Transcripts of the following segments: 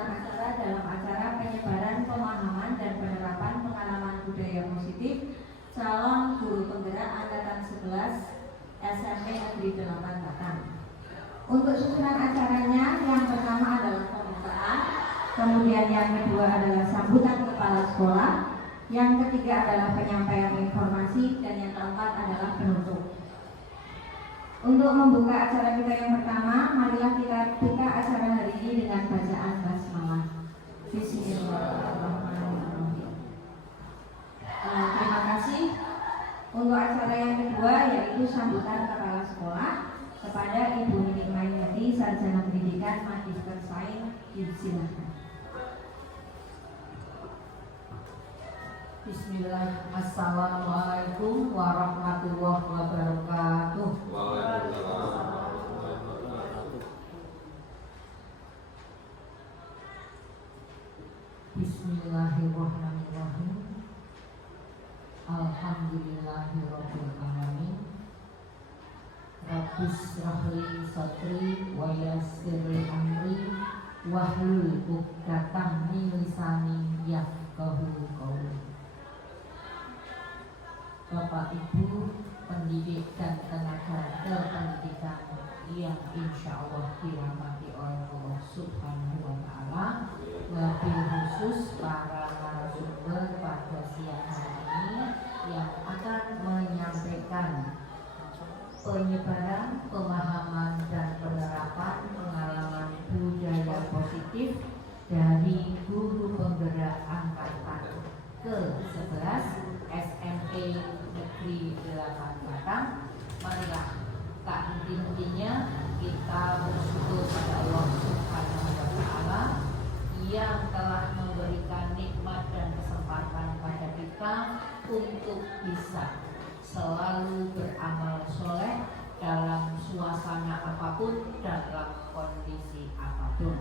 susunan acara dalam acara penyebaran pemahaman dan penerapan pengalaman budaya positif calon guru penggerak angkatan 11 SMP Negeri 8 Batang. Untuk susunan acaranya, yang pertama adalah pembukaan, kemudian yang kedua adalah sambutan kepala sekolah, yang ketiga adalah penyampaian informasi, dan yang keempat adalah penutup. Untuk membuka acara kita yang pertama, marilah kita buka acara hari ini dengan bacaan basmalah. Bismillahirrahmanirrahim. Terima kasih. Untuk acara yang kedua yaitu sambutan kepala sekolah kepada Ibu Nining Mainati, Sarjana Pendidikan Magister Sains. Silakan. Bismillah. Assalamualaikum warahmatullahi wabarakatuh. Bismillahirrahmanirrahim. Alhamdulillahirabbil alamin. Rabbis shrahli sadri wa yassir li amri wahlul 'uqdatam min lisani yafqahu qawli. Bapak Ibu pendidik dan tenaga kependidikan yang insya Allah dirahmati oleh Allah Subhanahu wa Ta'ala, lebih khusus para narasumber pada siang hari ini yang akan menyampaikan penyebaran pemahaman dan penerapan pengalaman budaya positif dari guru penggerak angkatan ke-11 SMP Negeri 8 Batang. Marilah tak henti-hentinya kita bersyukur pada Allah Subhanahu wa Ta'ala yang telah memberikan nikmat dan kesempatan pada kita untuk bisa selalu beramal soleh dalam suasana apapun, dalam kondisi apapun.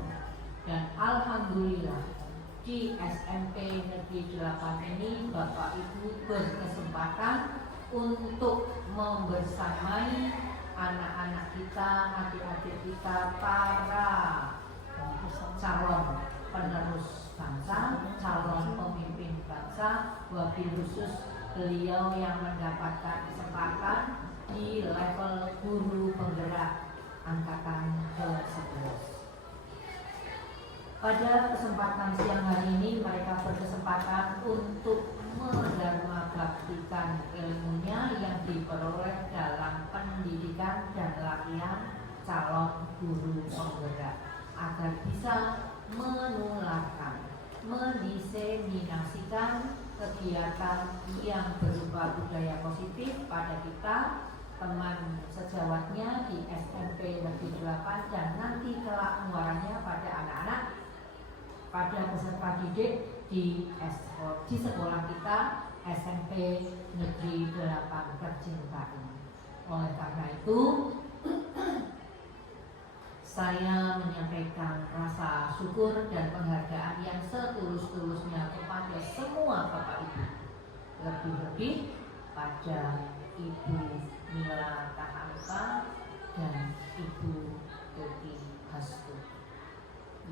Dan alhamdulillah di SMP Negeri 8 ini Bapak Ibu berkesempatan untuk membersamai anak-anak kita, adik-adik kita, para calon penerus bangsa, calon pemimpin bangsa, wabil khusus beliau yang mendapatkan kesempatan di level guru penggerak angkatan ke-11. Pada kesempatan siang hari ini mereka berkesempatan untuk mendharmabaktikan ilmunya yang diperoleh dalam pendidikan dan latihan calon guru penggerak agar bisa menularkan, mendiseminasikan kegiatan yang berupa budaya positif pada kita, teman sejawatnya di SMP Negeri 8 dan nanti kelak muaranya pada anak-anak, pada peserta didik di sekolah kita SMP Negeri 8 tercinta ini. Oleh karena itu saya menyampaikan rasa syukur dan penghargaan yang setulus-tulusnya kepada semua Bapak Ibu, lebih-lebih pada Ibu Mila Tahamka dan Ibu Tuti Hastu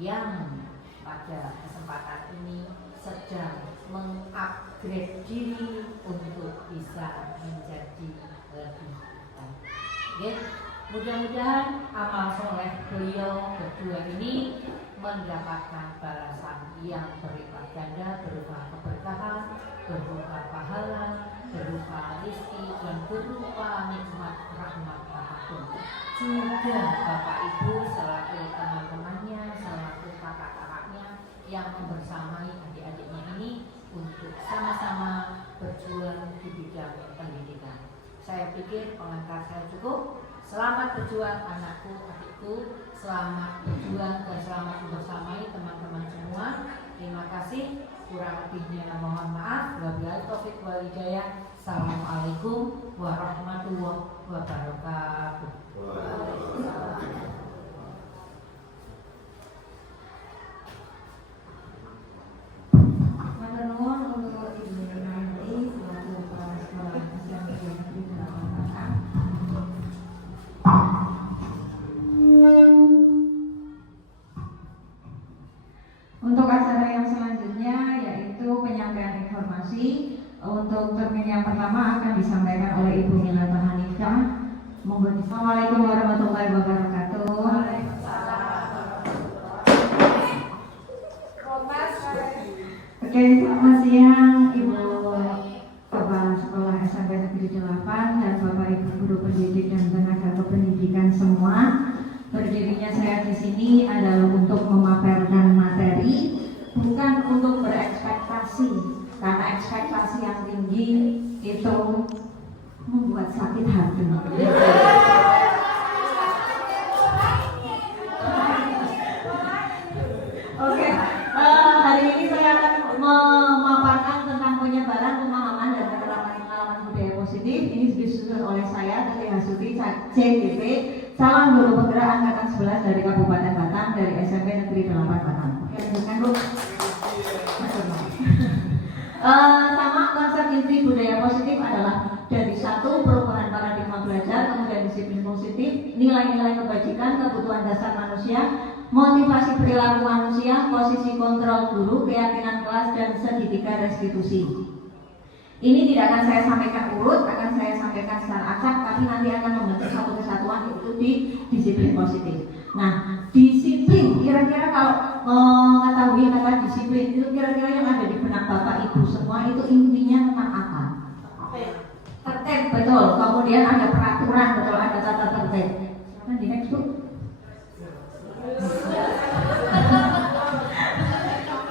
yang pada kesempatan ini sedang mengupgrade diri untuk bisa menjadi lebih baik. Mudah-mudahan amal soleh beliau berdua ini mendapatkan balasan yang berlipat ganda berupa keberkahan, berupa pahala, berupa rezeki dan berupa nikmat rahmat apapun. Juga Bapak Ibu selaku teman-temannya, selaku kakak-kakaknya yang membersamai adik-adiknya ini untuk sama-sama berjuang di bidang pendidikan. Saya pikir pengantar saya cukup. Selamat berjuang anakku, adikku. Selamat berjuang dan selamat membersamai teman-teman semua. Terima kasih. Kurang lebihnya mohon maaf. Wabillahi taufiq wal hidayah. Assalamualaikum warahmatullahi wabarakatuh. Matur nuwun untuk Ibu Nanti selaku kepala sekolah SMP Negeri 8 Batang. Untuk acara yang selanjutnya yaitu penyampaian informasi. Untuk termin yang pertama akan disampaikan oleh Ibu Milata Hanifah. Assalamualaikum warahmatullahi wabarakatuh. Oke, selamat siang Ibu Kepala Sekolah SMP Negeri 8 dan Bapak Ibu guru pendidik dan tenaga kependidikan semua. Berdirinya saya di sini adalah untuk memaparkan materi, bukan untuk berekspektasi, karena ekspektasi yang tinggi itu membuat sakit hati. Oke, hari ini saya akan memaparkan tentang penyebaran pemahaman dan penerapan pengalaman budaya positif. Ini disusun oleh saya, Titi Hasuti, CGP, calon guru penggerak angkatan 11 dari Kabupaten Batang, dari SMP Negeri 8 Batang. Oke, lanjutkan Bu. Sama konsep inti budaya positif adalah dari satu, perubahan paradigma belajar, kemudian disiplin positif, nilai-nilai kebajikan, kebutuhan dasar manusia, motivasi perilaku manusia, posisi kontrol guru, keyakinan kelas, dan segitiga restitusi. Ini tidak akan saya sampaikan urut, akan saya sampaikan secara acak, tapi nanti akan membentuk satu kesatuan, yaitu di disiplin positif. Nah, disiplin, kira-kira kalau mengetahui kata disiplin itu kira-kira yang ada di benak Bapak Ibu semua itu intinya tentang apa? Tertib, betul. Kemudian ada peraturan, betul, ada tata tertib. Silakan di next Bu.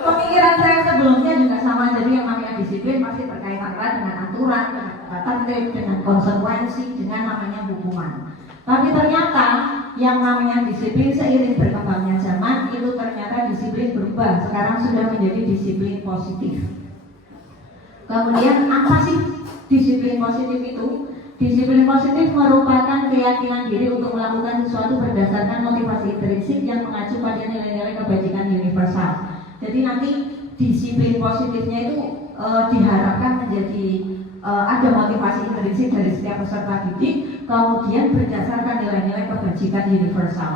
Pemikiran saya sebelumnya juga sama, jadi yang namanya disiplin pasti berkaitan dengan aturan, dengan tata tertib, dengan konsekuensi, dengan namanya hukuman. Tapi ternyata yang namanya disiplin seiring berkembangnya zaman itu ternyata disiplin berubah. Sekarang sudah menjadi disiplin positif. Kemudian apa sih disiplin positif itu? Disiplin positif merupakan keyakinan diri untuk melakukan sesuatu berdasarkan motivasi intrinsik yang mengacu pada nilai-nilai kebajikan universal. Jadi nanti disiplin positifnya itu diharapkan menjadi ada motivasi intrinsik dari setiap peserta didik, kemudian berdasarkan nilai-nilai kebajikan universal.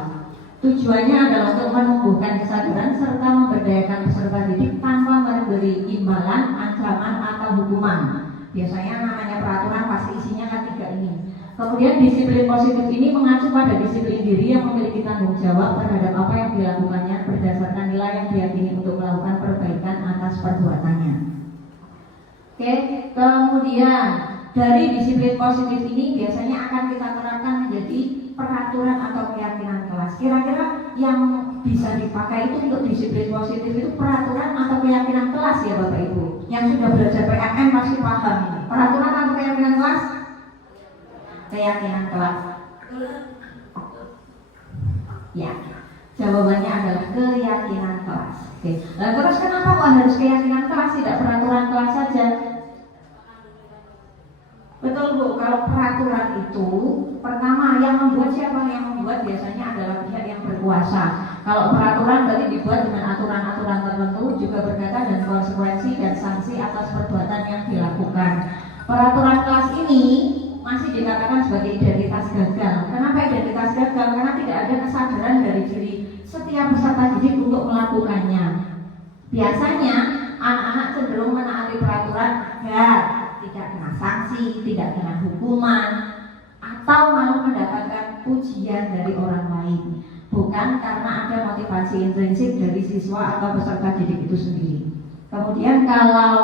Tujuannya adalah untuk menumbuhkan kesadaran serta memberdayakan peserta didik tanpa memberi imbalan, ancaman, atau hukuman. Biasanya namanya peraturan pasti isinya kan 3 ini. Kemudian disiplin positif ini mengacu pada disiplin diri yang memiliki tanggung jawab terhadap apa yang dilakukannya berdasarkan nilai yang diyakini untuk melakukan perbaikan atas perbuatannya. Oke, kemudian dari disiplin positif ini biasanya akan kita terapkan menjadi peraturan atau keyakinan kelas. Kira-kira yang bisa dipakai itu untuk disiplin positif itu peraturan atau keyakinan kelas ya Bapak Ibu. Yang sudah belajar PMM pasti paham ini. Peraturan atau keyakinan kelas? Keyakinan kelas. Ya, jawabannya adalah keyakinan kelas. Oke. Nah, terus kenapa kok harus keyakinan kelas, tidak peraturan kelas saja? Betul Bu, kalau peraturan itu pertama yang membuat siapa? Yang membuat biasanya adalah pihak yang berkuasa. Kalau peraturan berarti dibuat dengan aturan-aturan tertentu, juga berkaitan dengan konsekuensi dan sanksi atas perbuatan yang dilakukan. Peraturan kelas ini masih dikatakan sebagai identitas gagal. Kenapa identitas gagal? Karena tidak ada kesadaran dari diri setiap peserta didik untuk melakukannya. Biasanya anak-anak cenderung menaati peraturan agar tidak kena sanksi, tidak kena hukuman, atau malah mendapatkan pujian dari orang lain, bukan karena ada motivasi intrinsik dari siswa atau peserta didik itu sendiri. Kemudian kalau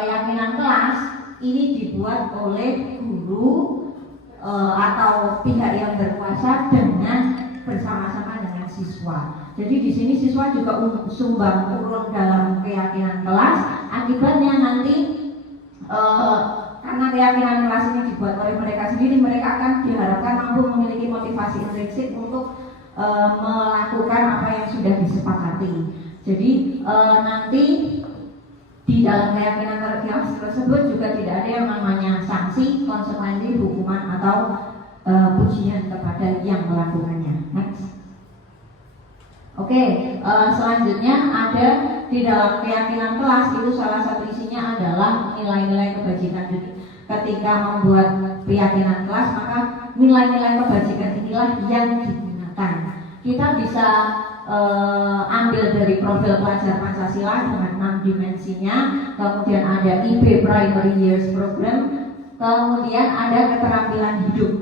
keyakinan kelas ini dibuat oleh guru atau pihak yang berkuasa dengan bersama-sama dengan siswa. Jadi di sini siswa juga sumbang turun dalam keyakinan kelas. Akibatnya nanti karena keyakinan kelas ini dibuat oleh mereka sendiri, mereka akan diharapkan mampu memiliki motivasi intrinsik untuk melakukan apa yang sudah disepakati. Jadi nanti di dalam keyakinan kelas tersebut juga tidak ada yang namanya sanksi, konsekuensi, hukuman atau pujian kepada yang melakukannya. Next. Oke, selanjutnya ada di dalam keyakinan kelas itu salah satu isinya adalah nilai-nilai kebajikan didik. Ketika membuat keyakinan kelas, maka nilai-nilai kebajikan inilah yang digunakan. Kita bisa ambil dari profil pelajar Pancasila dengan 6 dimensinya, kemudian ada IB Primary Years Program, kemudian ada keterampilan hidup.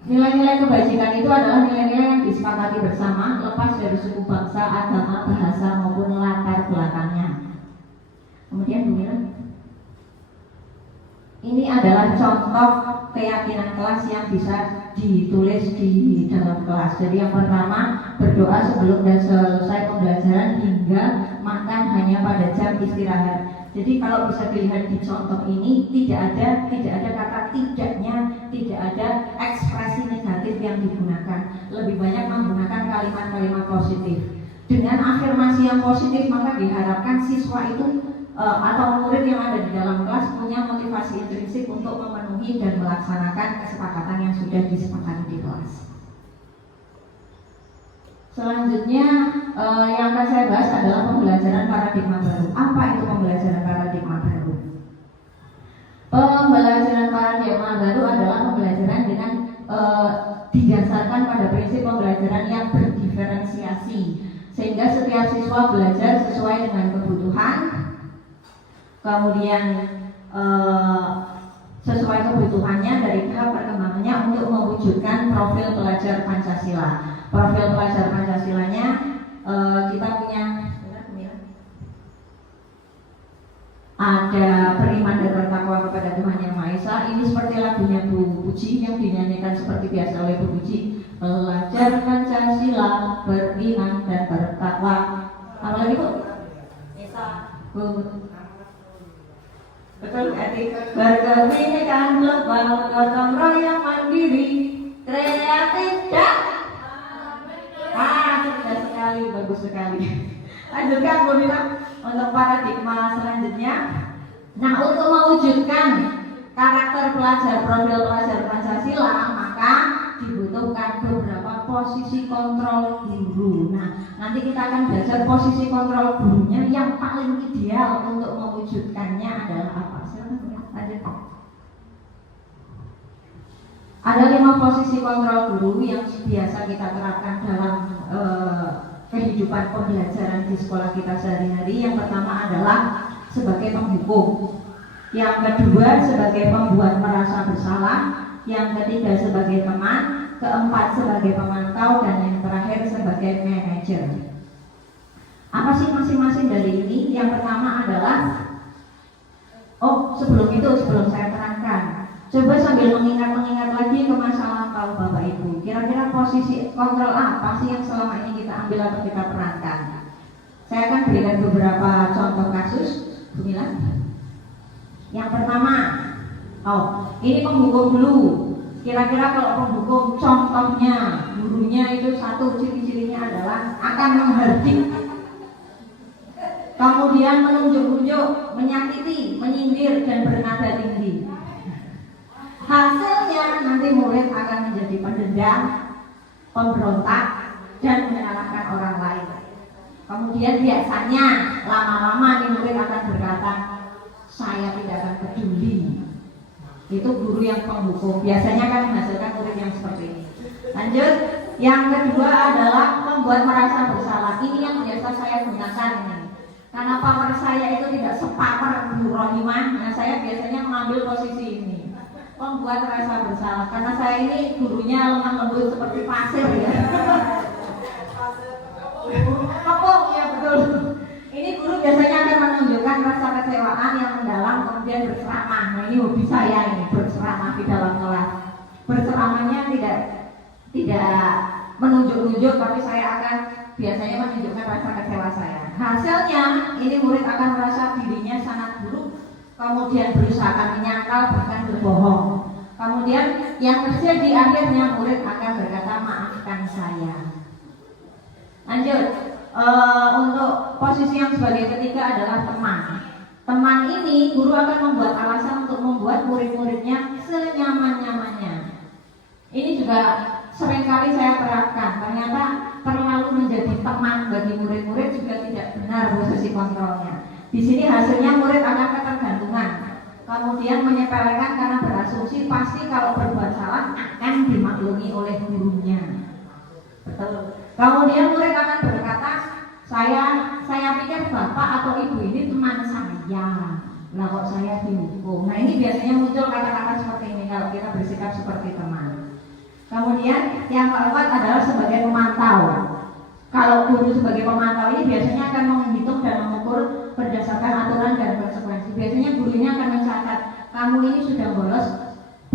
Nilai-nilai kebajikan itu adalah nilai-nilai yang disepakati bersama, lepas dari suku bangsa, agama, bahasa maupun latar belakangnya. Kemudian ini adalah contoh keyakinan kelas yang bisa ditulis di dalam kelas. Jadi yang pertama, berdoa sebelum dan selesai pembelajaran hingga makan hanya pada jam istirahat. Jadi kalau bisa dilihat di contoh ini tidak ada kata tidaknya, tidak ada ekspresi negatif yang digunakan. Lebih banyak menggunakan kalimat-kalimat positif. Dengan afirmasi yang positif maka diharapkan siswa itu atau murid yang ada di dalam kelas punya motivasi intrinsik untuk memenuhi dan melaksanakan kesepakatan yang sudah disepakati di kelas. Selanjutnya yang akan saya bahas adalah pembelajaran paradigma baru. Apa itu pembelajaran paradigma baru? Pembelajaran paradigma baru adalah pembelajaran dengan didasarkan pada prinsip pembelajaran yang berdiferensiasi, sehingga setiap siswa belajar sesuai dengan kebutuhan, kemudian sesuai kebutuhannya dari tahap perkembangannya untuk mewujudkan profil pelajar Pancasila. Profil pelajar Pancasilanya kita punya ada beriman dan bertakwa kepada Tuhan Yang Maha Esa. Ini seperti lagunya Bu Puji yang dinyanyikan seperti biasa oleh Bu Puji. Pelajar Pancasila beriman dan bertakwa. Apa lagi Bu? Esa. Betul, etik. Berkebinekaan global, gotong royong mandiri, kreatif dan cerdas sekali, bagus sekali. Lanjutkan Bu Mila untuk paradigma selanjutnya. Nah, untuk mewujudkan karakter pelajar, profil pelajar Pancasila, maka dibutuhkan beberapa posisi kontrol guru. Nah, nanti kita akan belajar posisi kontrol gurunya yang paling ideal untuk mewujudkannya adalah apa? Silakan lanjutkan. Ada 5 posisi kontrol guru yang biasa kita terapkan dalam kehidupan pembelajaran di sekolah kita sehari-hari. Yang pertama adalah sebagai penghukum, yang kedua sebagai pembuat merasa bersalah, yang ketiga sebagai teman, keempat sebagai pemantau, dan yang terakhir sebagai manajer. Apa sih masing-masing dari ini? Yang pertama adalah sebelum saya terangkan, coba sambil mengingat lagi ke masa lampau Bapak Ibu. Kira-kira posisi kontrol apa sih yang selama ini kita ambil atau kita perankan? Saya akan berikan beberapa contoh kasus, Bu Mila. Yang pertama, ini penghukum dulu. Kira-kira kalau penghukum, contohnya gurunya itu satu, ciri-cirinya adalah akan menghardik, kemudian menunjuk-nunjuk, menyakiti, menyindir, dan bernada tinggi. Hasilnya nanti murid akan menjadi pendendam, pemberontak, dan menyalahkan orang lain. Kemudian biasanya lama-lama nih murid akan berkata, saya tidak akan peduli. Itu guru yang penghukum, biasanya kan menghasilkan murid yang seperti ini. Lanjut, yang kedua adalah membuat merasa bersalah. Ini yang biasa saya gunakan ini. Karena power saya itu tidak sepower Bu Rohimah, nah saya biasanya mengambil posisi ini, membuat rasa bersalah. Karena saya ini gurunya lemah lembut seperti pasir ya. Tepung ya betul. Ini guru biasanya akan menunjukkan rasa kecewaan yang mendalam, kemudian berceramah. Nah ini hobi saya ini, berceramah di dalam kelas. Berceramahnya tidak menunjuk-nunjuk, tapi saya akan biasanya menunjukkan rasa kecewa saya. Hasilnya ini murid akan merasa dirinya sangat buruk, kemudian berusaha menyangkal, bahkan berbohong. Kemudian yang terjadi akhirnya murid akan berkata maafkan saya. Lanjut, untuk posisi yang sebagai ketiga adalah teman. Teman ini guru akan membuat alasan untuk membuat murid-muridnya senyaman-nyamannya. Ini juga seringkali saya terapkan. Ternyata terlalu menjadi teman bagi murid-murid juga tidak benar posisi kontrolnya. Di sini hasilnya murid akan ketergantungan, kemudian menyepelekan karena berasumsi pasti kalau berbuat salah akan dimaklumi oleh gurunya. Betul. Kemudian murid akan berkata Saya pikir bapak atau ibu ini teman saya, lah kok saya dihukum. Nah ini biasanya muncul kata-kata seperti ini kalau kita bersikap seperti teman. Kemudian yang keempat adalah sebagai pemantau. Kalau guru sebagai pemantau ini biasanya akan menghitung dan mengukur berdasarkan aturan dan konsekuensi. Biasanya gurunya akan mencatat, kamu ini sudah bolos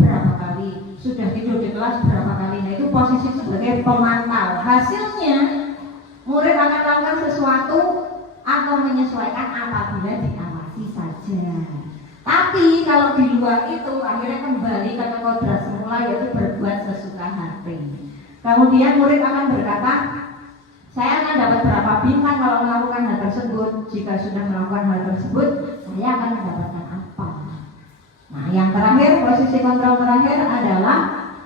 berapa kali, sudah tidur di kelas berapa kali. Nah itu posisi sebagai pemantau. Hasilnya murid akan melakukan sesuatu atau menyesuaikan apabila diawasi saja. Tapi kalau di luar itu akhirnya kembali ke kodrat semula, yaitu berbuat sesuka hati. Kemudian murid akan berkata, saya akan dapat berapa bintang kalau melakukan hal tersebut. Jika sudah melakukan hal tersebut, saya akan mendapatkan apa. Nah yang terakhir, posisi kontrol terakhir adalah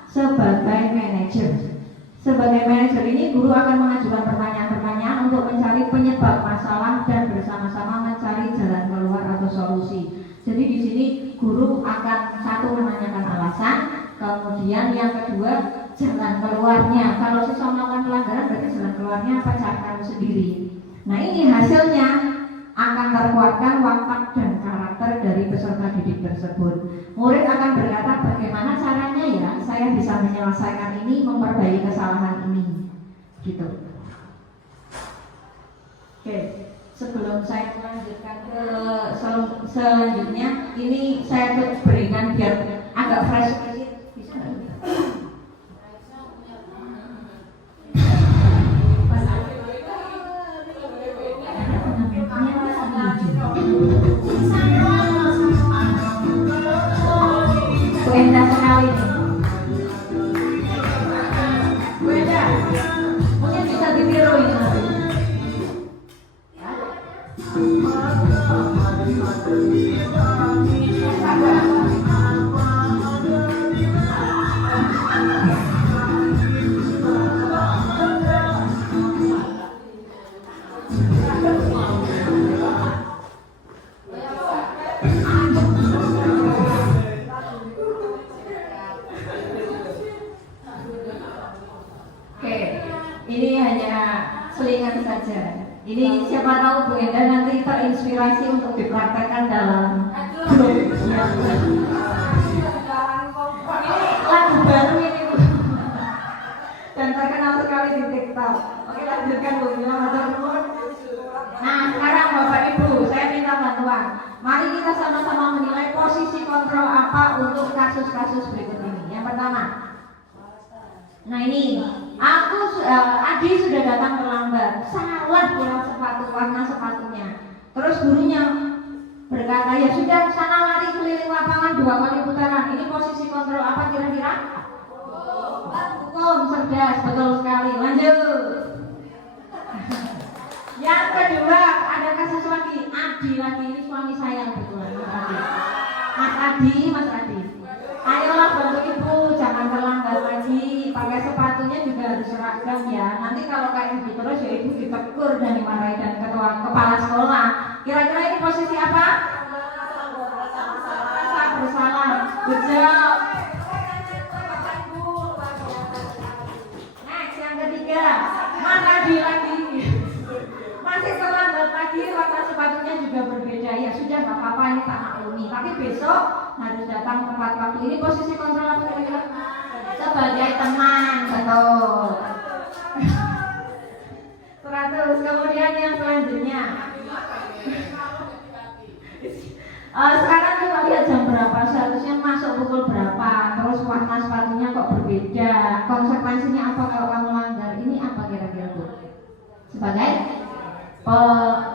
sebagai manajer. Sebagai manajer ini guru akan mengajukan pertanyaan-pertanyaan untuk mencari penyebab masalah dan bersama-sama mencari jalan keluar atau solusi. Jadi di sini guru akan satu menanyakan alasan, kemudian yang kedua jalan keluarnya. Kalau siswa melakukan pelanggaran berarti jalan keluarnya apa, cara kamu sendiri. Nah ini hasilnya akan terkuatkan watak dan karakter dari peserta didik tersebut. Murid akan berkata, bagaimana caranya ya saya bisa menyelesaikan ini, memperbaiki kesalahan ini, gitu. Oke, sebelum saya melanjutkan ke selanjutnya, ini saya berikan biar agak fresh sedikit. Bisa nggak? Indah sekali nih. Beda. Mungkin bisa ditiru ini nanti. Ini hanya selingan saja. Ini siapa tahu Bu Enda nanti terinspirasi untuk dipraktekkan dalam grup. Ini lagu baru ini Bu, dan terkenal sekali di TikTok. Oke, lanjutkan Bu Mila. Nah sekarang Bapak Ibu, saya minta bantuan. Mari kita sama-sama menilai posisi kontrol apa untuk kasus-kasus berikut ini. Yang pertama, nah ini Adi sudah datang terlambat, salah pilih sepatu, warna sepatunya. Terus gurunya berkata, ya sudah sana lari keliling lapangan 2 kali putaran. Ini posisi kontrol apa kira-kira? Hukum, cerdas, betul sekali. Lanjut. Yang kedua, ada kasus lagi, Adi lagi, ini suami saya kebetulan, Mas Adi. Ayolah bantu ibu, jangan terlambat lagi. Pakai sepatunya juga harus seragam ya. Nanti kalau kayak gitu terus ya ibu ditegur dan dimarahi dan kepala sekolah. Kira-kira ini posisi apa? Rasa bersalah. Good job. Next, yang ketiga, Mas Adi lagi. Masih terlambat lagi, warna sepatunya juga berbeda. Ya sudah, nggak apa-apa, ini tak maklumi. Tapi besok harus datang tepat waktu. Ini posisi kontrol apa kira-kira? Sebagai teman, betul. Terus kemudian yang selanjutnya, sekarang kita lihat jam berapa, seharusnya masuk pukul berapa, terus warna sepatunya kok berbeda, konsekuensinya apa kalau kamu langgar. Ini apa kira-kira Bu? Sebagai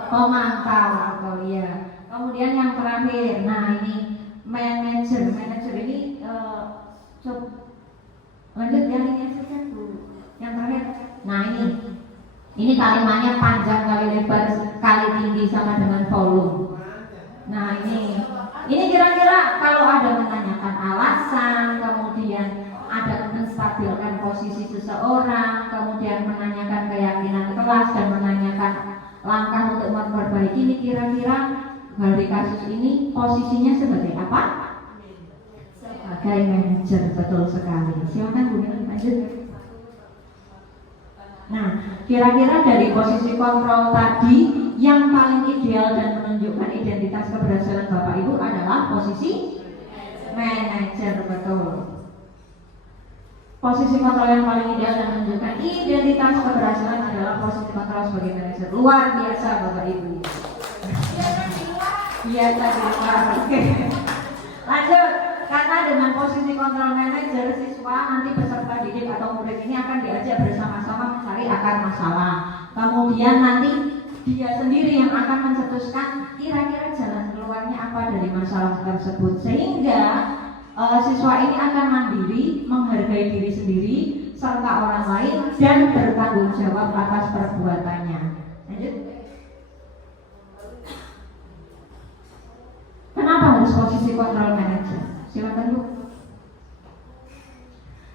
pemantau atau ya. Kemudian yang terakhir, nah ini manajer ini lanjut yang ini saja Bu. Yang terakhir, nah ini kalimatnya panjang kali lebar kali tinggi sama dengan volume. Nah ini kira-kira kalau ada menanyakan alasan, kemudian ada menstabilkan posisi seseorang, kemudian menanyakan keyakinan kelas dan menanyakan langkah untuk memperbaiki, ini kira-kira dari kasus ini posisinya sebagai apa? Sebagai manajer, betul sekali. Silakan Bu Mila lanjut. Nah, kira-kira dari posisi kontrol tadi yang paling ideal dan menunjukkan identitas keberhasilan Bapak Ibu adalah posisi manajer, betul. Posisi kontrol yang paling ideal dan menunjukkan identitas keberhasilan adalah posisi kontrol sebagai manajer. Luar biasa Bapak Ibu. Biasa di luar. Oke. Lanjut. Karena dengan posisi kontrol manajer, siswa nanti peserta didik atau murid ini akan diajak bersama-sama mencari akar masalah. Kemudian nanti dia sendiri yang akan mencetuskan kira-kira jalan keluarnya apa dari masalah tersebut, sehingga siswa ini akan mandiri, menghargai diri sendiri serta orang lain dan bertanggung jawab atas perbuatannya. Lanjut. Kenapa harus posisi kontrol manajer? Silakan Bu.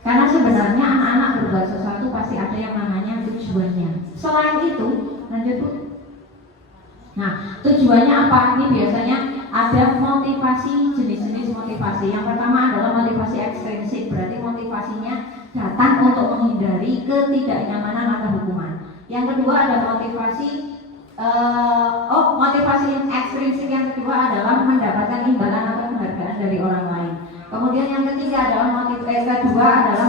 Karena sebenarnya anak-anak berbuat sesuatu pasti ada yang namanya tujuannya. Selain itu, lanjut Bu. Nah, tujuannya apa? Ini biasanya ada motivasi, jenis-jenis motivasi. Yang pertama adalah motivasi ekstrinsik, berarti motivasinya datang untuk menghindari ketidaknyamanan atau hukuman. Yang kedua ada motivasi motivasi yang ekstrinsik yang kedua adalah mendapatkan imbalan atau penghargaan dari orang lain. Kemudian yang ketiga adalah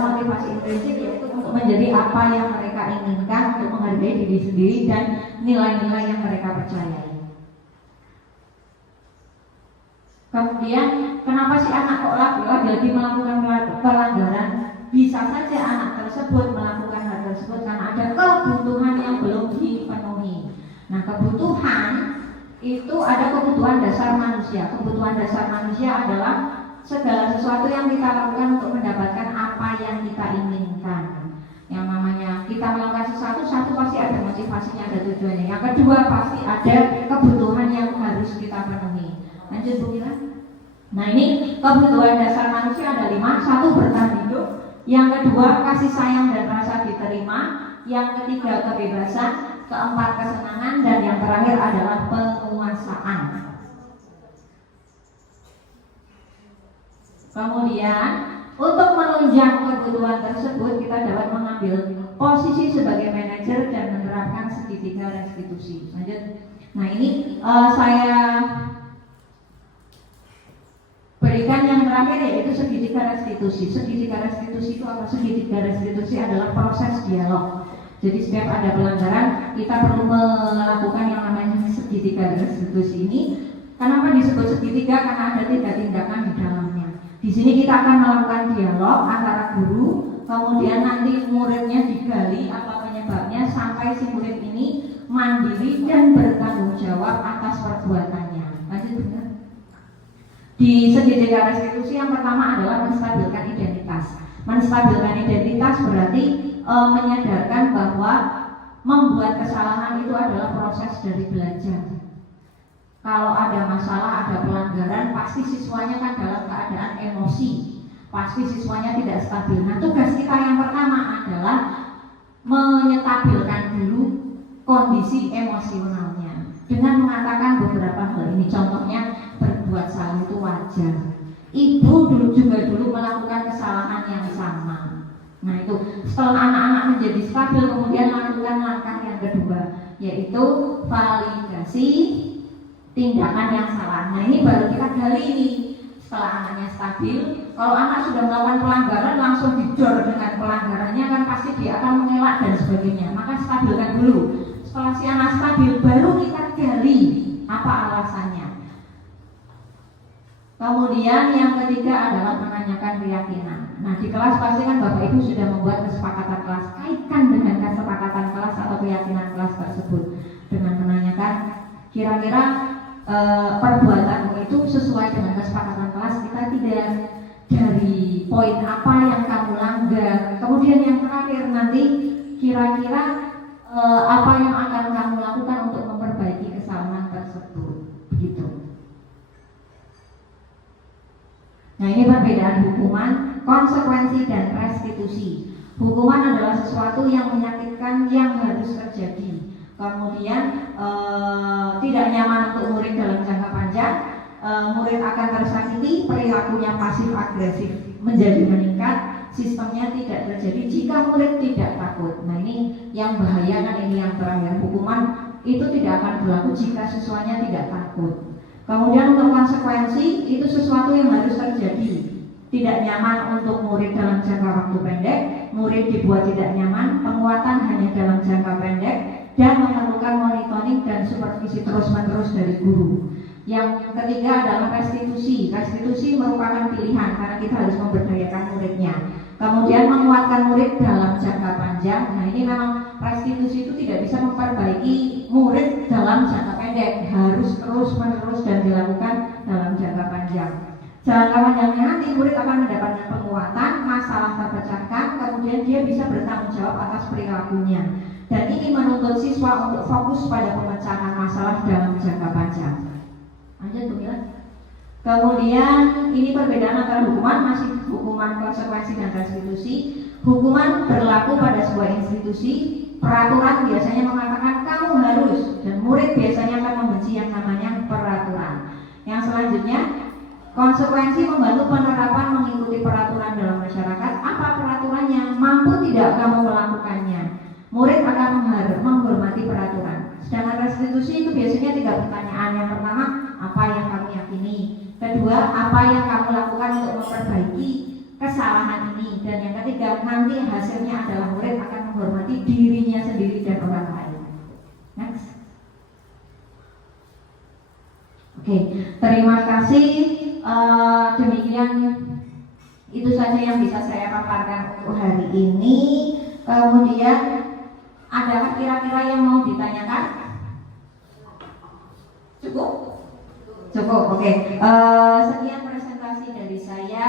motivasi intrinsik, yaitu untuk menjadi apa yang mereka inginkan, untuk menghargai diri sendiri dan nilai-nilai yang mereka percayai. Kemudian kenapa si anak kok lagi melakukan pelanggaran? Bisa saja anak tersebut melakukan hal tersebut karena ada kebutuhan yang belum dipenuhi. Nah, kebutuhan itu ada kebutuhan dasar manusia. Kebutuhan dasar manusia adalah segala sesuatu yang kita lakukan untuk mendapatkan apa yang kita inginkan. Yang namanya kita melakukan satu pasti ada motivasinya, ada tujuannya. Yang kedua pasti ada kebutuhan yang harus kita penuhi. Lanjut Bu Mila. Nah, ini kebutuhan dasar manusia ada 5. 1, bertahan hidup. Yang kedua, kasih sayang dan rasa diterima. Yang ketiga, kebebasan. Keempat, kesenangan. Dan yang terakhir adalah penguasaan. Kemudian untuk menunjang kebutuhan tersebut, kita dapat mengambil posisi sebagai manajer dan menerapkan segitiga restitusi. Lanjut. Nah, ini saya berikan yang terakhir, yaitu segitiga restitusi. Segitiga restitusi itu apa? Segitiga restitusi adalah proses dialog. Jadi setiap ada pelanggaran, kita perlu melakukan yang namanya segitiga restitusi ini. Kenapa disebut segitiga? Karena ada 3 tindakan di dalamnya. Di sini kita akan melakukan dialog antara guru, kemudian nanti muridnya digali apa penyebabnya sampai si murid ini mandiri dan bertanggung jawab atas perbuatannya. Lanjut benar. Di segitiga restitusi yang pertama adalah menstabilkan identitas. Menstabilkan identitas berarti menyadarkan bahwa membuat kesalahan itu adalah proses dari belajar. Kalau ada masalah, ada pelanggaran, pasti siswanya kan dalam keadaan emosi, pasti siswanya tidak stabil. Nah, tugas kita yang pertama adalah menyetabilkan dulu kondisi emosionalnya dengan mengatakan beberapa hal ini. Contohnya, berbuat salah itu wajar. Ibu juga melakukan kesalahan yang sama. Nah, itu setelah anak-anak menjadi stabil, kemudian lakukan langkah yang kedua, yaitu validasi tindakan yang salah. Nah, ini baru kita gali ini. Setelah anaknya stabil, kalau anak sudah melakukan pelanggaran langsung didor dengan pelanggarannya, kan pasti dia akan mengelak dan sebagainya. Maka stabilkan dulu. Setelah si anak stabil, baru kita gali apa alasannya. Kemudian yang ketiga adalah menanyakan keyakinan. Nah, di kelas pasti kan Bapak Ibu sudah membuat kesepakatan kelas. Kaitkan dengan kesepakatan kelas atau keyakinan kelas tersebut dengan menanyakan kira-kira perbuatanmu itu sesuai dengan kesepakatan kelas kita tidak, dari poin apa yang kamu langgar. Kemudian yang terakhir nanti kira-kira apa yang akan kamu lakukan untuk memperbaiki kesalahan tersebut, begitu. Nah, ini perbedaan hukuman, konsekuensi, dan restitusi. Hukuman adalah sesuatu yang menyakitkan yang harus terjadi. Kemudian tidak nyaman untuk murid dalam jangka panjang. Murid akan tersakiti, perilakunya pasif agresif menjadi meningkat, sistemnya tidak terjadi jika murid tidak takut. Nah ini yang bahaya kan, ini yang terakhir, hukuman itu tidak akan berlaku jika siswanya tidak takut. Kemudian untuk konsekuensi itu sesuatu yang harus terjadi. Tidak nyaman untuk murid dalam jangka waktu pendek, murid dibuat tidak nyaman, penguatan hanya dalam jangka pendek, dan memerlukan monitoring dan supervisi terus-menerus dari guru. Yang ketiga adalah restitusi. Restitusi merupakan pilihan karena kita harus memberdayakan muridnya. Kemudian menguatkan murid dalam jangka panjang. Nah ini memang restitusi itu tidak bisa memperbaiki murid dalam jangka pendek, harus terus-menerus dan dilakukan dalam jangka panjang. Jangka panjangnya nanti murid akan mendapatkan penguatan, masalah terpecahkan, kemudian dia bisa bertanggung jawab atas perilakunya. Dan ini menuntut siswa untuk fokus pada pemecahan masalah dalam jangka panjang. Lanjut tuh ya. Kemudian ini perbedaan antara hukuman, masih hukuman, konsekuensi, dan restitusi. Hukuman berlaku pada sebuah institusi. Peraturan biasanya mengatakan kamu harus, dan murid biasanya akan membenci yang namanya peraturan. Yang selanjutnya, konsekuensi membantu penerapan mengikuti peraturan dalam masyarakat. Apa peraturannya? Mampu tidak kamu melakukannya, murid akan menghormati peraturan. Sedangkan restitusi itu biasanya 3 pertanyaan. Yang pertama, apa yang kamu yakini? Kedua, apa yang kamu lakukan untuk memperbaiki kesalahan ini? Dan yang ketiga, nanti hasilnya adalah murid akan menghormati dirinya sendiri dan orang lain. Next. Oke, terima kasih. Demikian itu saja yang bisa saya paparkan untuk hari ini. Kemudian adakah kira-kira yang mau ditanyakan? Cukup? Cukup, oke. Sekian presentasi dari saya.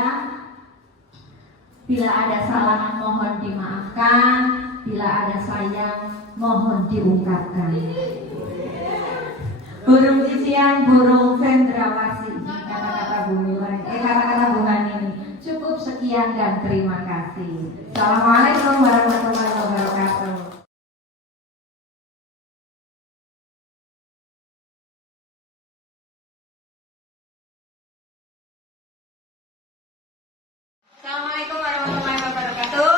Bila ada salah mohon dimaafkan, bila ada sayang mohon diungkapkan. Burung sisian, burung cendrawasih, kata-kata Bu Hani. Cukup sekian dan terima kasih. Assalamualaikum warahmatullahi wabarakatuh. Assalamualaikum warahmatullahi wabarakatuh.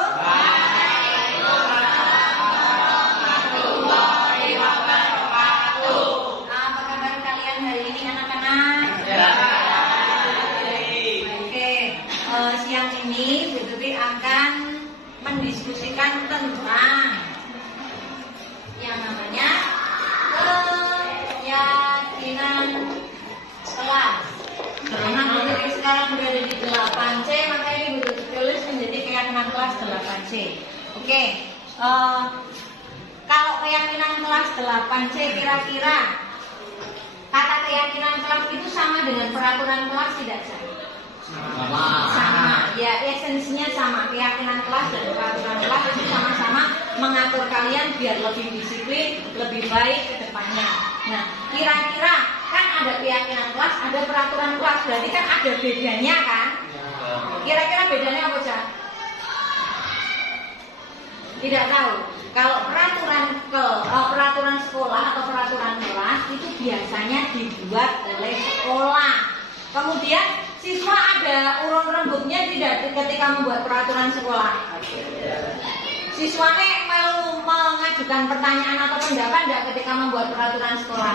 Apa kabar kalian hari ini anak-anak? Oke, siang ini Bu Tuti akan mendiskusikan tentang yang namanya keyakinan kelas. Karena Bu Tuti sekarang berada di 8C, maka ini Bu Tuti tulis menjadi keyakinan kelas 8C. Oke, kalau keyakinan kelas 8C kira-kira kata keyakinan kelas itu sama dengan peraturan kelas tidak sih? Sama. Ya, esensinya sama. Keyakinan kelas dan peraturan kelas itu sama-sama mengatur kalian biar lebih disiplin, lebih baik ke depannya. Nah, kira-kira kan ada keyakinan kelas, ada peraturan kelas, berarti kan ada bedanya kan? Kira-kira bedanya apa sih? Tidak tahu. Kalau peraturan sekolah atau peraturan kelas itu biasanya dibuat oleh sekolah. Kemudian siswa ada urun rembuknya tidak ketika membuat peraturan sekolah? Siswane mau mengajukan pertanyaan atau pendapat tidak ketika membuat peraturan sekolah?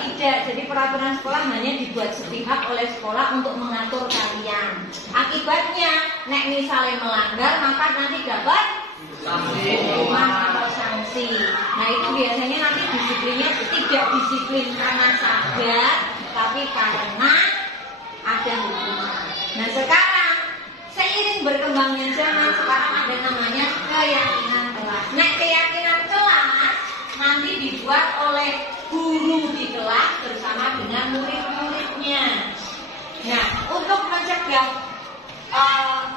Tidak. Jadi peraturan sekolah hanya dibuat sepihak oleh sekolah untuk mengatur kalian. Akibatnya, nek misalnya melanggar maka nanti dapat hukuman atau sanksi. Nah itu biasanya nanti disiplinnya tidak disiplin karena sadar, tapi karena ada hukuman. Nah sekarang seiring berkembangnya zaman, sekarang ada namanya keyakinan kelas. Nah keyakinan kelas nanti dibuat oleh guru di kelas bersama dengan murid-muridnya. Nah untuk mencegah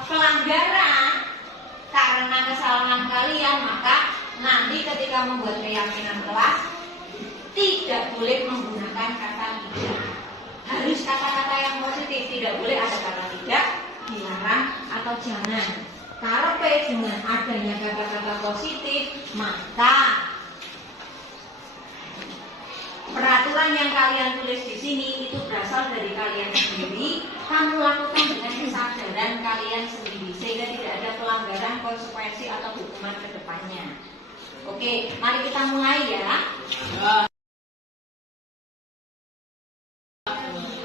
pelanggaran karena kesalahan kalian, maka nanti ketika membuat keyakinan kelas tidak boleh menggunakan kata tidak. Harus kata-kata yang positif, tidak boleh ada kata tidak, dilarang atau jangan. Karena dengan adanya kata-kata positif, maka peraturan peraturan yang kalian tulis di sini itu berasal dari kalian sendiri. Kamu lakukan dengan kesadaran kalian sendiri sehingga tidak ada pelanggaran, konsekuensi atau hukuman ke depannya. Oke, mari kita mulai ya.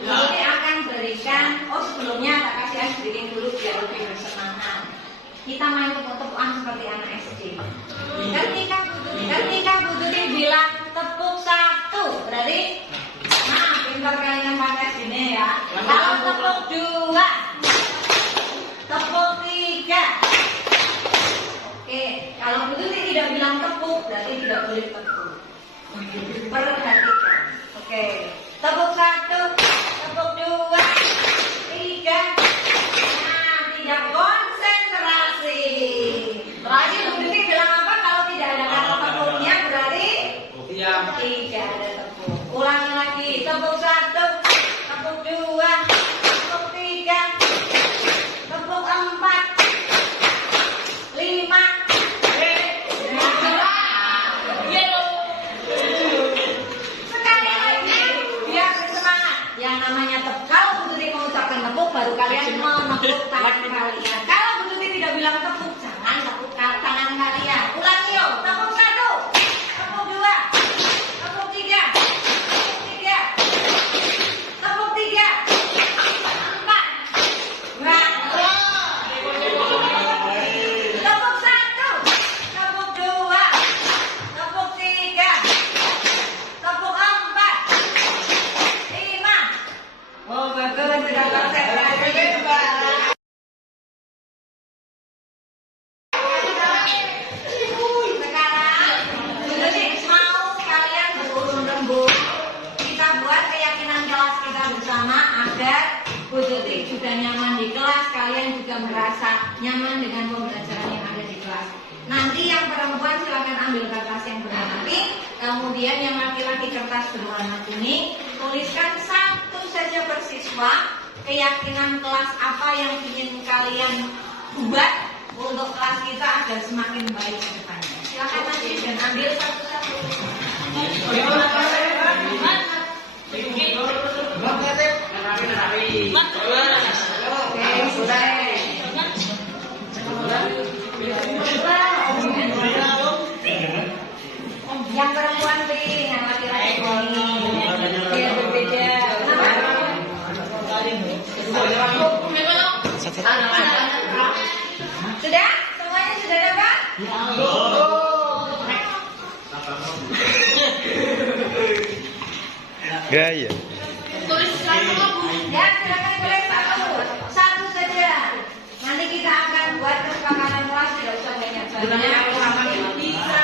Ini akan berikan, sebelumnya tak kasih es krim dulu biar lebih bersemangat. Kita main tepuk-tepukan seperti anak SD. Ketika Bu Tuti bilang tepuk 1, berarti pintar kalian pakai sini ya. Kalau tepuk 2, tepuk 3. Oke, kalau Bu Tuti tidak bilang tepuk, berarti tidak boleh tepuk. Perhatikan. Oke, tepuk 1, tepuk 2, 3. Tidak konsentrasi. Terakhir Bu Tuti bilang apa? Kalau tidak ada kata tepuknya berarti tidak ada tepuk. Ulangi lagi. Tepuk 1, tepuk 2, tepuk 3, tepuk 4, 5. Sekali lagi biar semangat. Yang namanya tepuk. Kalau Bu Tuti mengucapkan tepuk, baru kalian menepuk tangan kalian. Kalau Bu Tuti tidak bilang tepuk, jangan tepuk tangan kalian. Ulangi yuk. Tepuk 1, tepuk 2, tepuk 3, tepuk 3, 4. Tepuk 1, tepuk 2, tepuk 3, tepuk 4, 5. Oh bagus, sudah konsentrasi. Sekarang, jadi mau kalian berurun-rembuk. Kita buat keyakinan kelas kita bersama agar Bu Tuti juga nyaman di kelas, kalian juga merasa nyaman dengan pembelajaran yang ada di kelas. Nanti yang perempuan silakan ambil kertas yang berwarna pink, kemudian yang laki-laki kertas berwarna kuning. Tuliskan satu saja per siswa keyakinan kelas apa yang ingin kalian buat untuk kelas kita agar semakin baik ke depannya. Silakan nanti dan ambil satu-satu. Oke, sudah. Yang perempuan pink, yang laki-laki kuning. Biar berbeda. Sudah? Semuanya sudah dapat? Gaya. Tulis satu. Ya, silakan tulis satu saja. Nanti kita akan buat kesepakatan kelas, tidak usah banyak-banyak. Bisa.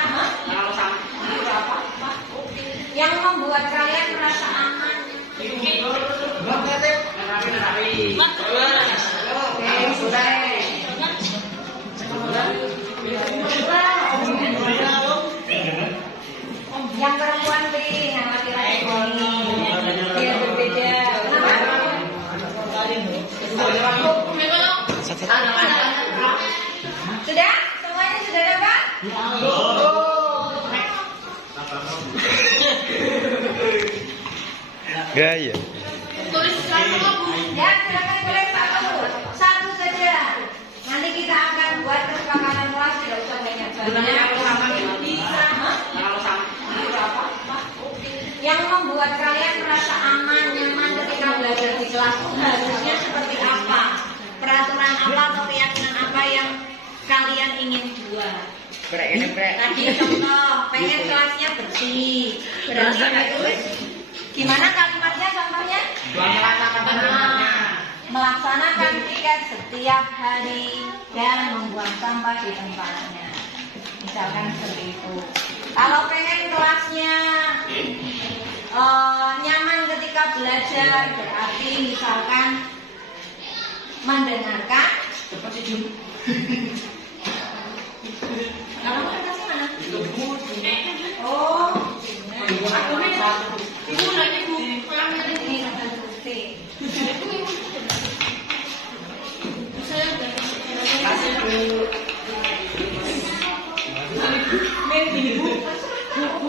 Yang membuat kalian merasa aman. Oke, sudah. Yang perempuan pink, yang laki-laki kuning. Biar berbeda. Sudah? Semuanya sudah dapat? Gaya. Tulis satu. Ya, silakan tulis satu saja. Nanti kita akan buat kesepakatan kelas, tidak usah banyak-banyak. Bisa. Yang membuat kalian merasa aman, nyaman ketika belajar di kelas harusnya seperti apa? Peraturan apa atau keyakinan apa yang kalian ingin buat? Tadi contoh, pengen kelasnya bersih. Berarti tulis gimana kalimatnya contohnya? Melaksanakan tiket setiap hari dan membuang sampah di tempatnya. Misalkan seperti itu. Kalau pengen kelasnya nyaman ketika belajar, berarti misalkan mendengarkan. Kalau kertasnya mana? Oh, ibu lagi bu, ini kata bukti.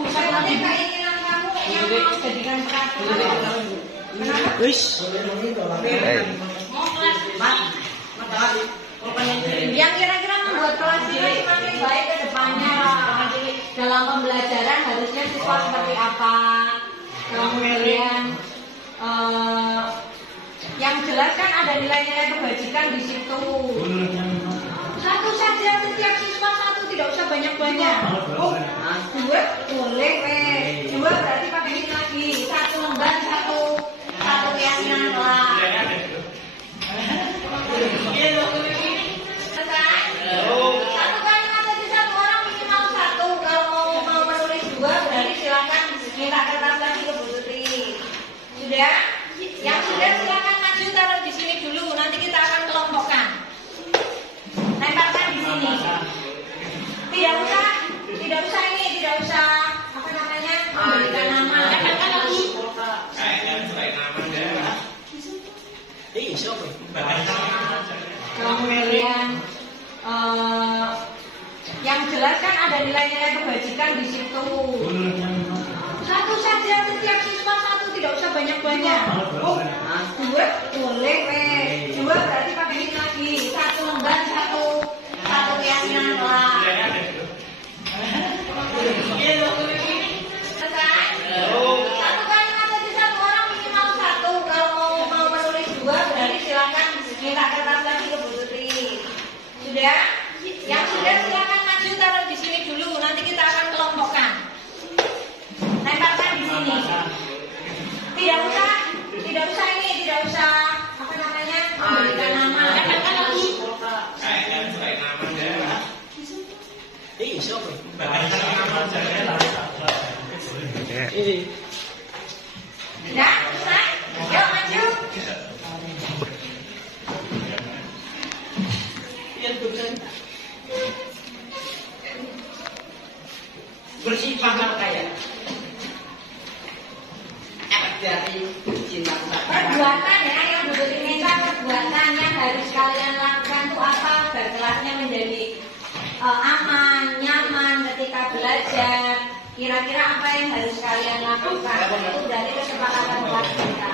Seperti keinginan kamu yang mau jadikan peraturan. Kenapa? Mau kelas yang kira-kira membuat kelas ini semakin baik ke depannya lah. Dalam pembelajaran harusnya siswa seperti apa, kemudian yang jelas kan ada nilai-nilai kebajikan di situ. Satu saja setiap siswa, satu, tidak usah banyak-banyak. Oh, dua boleh, dua berarti pakai ini lagi. Satu lembar, satu keyakinan kelas. Satu kalimat saja satu orang minimal satu. Kalau mau menulis dua berarti silakan minta kertas lagi ke Bu Sutri. Sudah? Yang sudah silakan maju taruh di sini dulu. Nanti kita akan kelompokkan. Lemparkan di sini. Tidak usah apa namanya? Memberikan nama. Kemudian yang jelas kan ada nilai-nilai kebajikan di situ. Satu saja setiap siswa, satu, tidak usah banyak-banyak. Oh, dua boleh, dua berarti pakai ini lagi. Satu lembar, satu keyakinan kelas. Satu kalimat saja satu orang minimal satu. Kalau mau menulis dua berarti silakan minta kertas lagi ke Bu Sutri. Sudah? Yang sudah silakan maju taruh di sini dulu. Nanti kita akan kelompokkan. Lemparkan di sini. Tidak usah apa namanya? Memberikan nama. Sudah? Selesai? Yuk maju. Bersifat kayak dari Perbuatan ya, yang Bu Sutri minta perbuatan yang harus kalian lakukan itu apa agar kelasnya menjadi aman, nyaman ketika belajar. Kira-kira apa yang harus kalian lakukan? Itu dari kesepakatan kelas kita.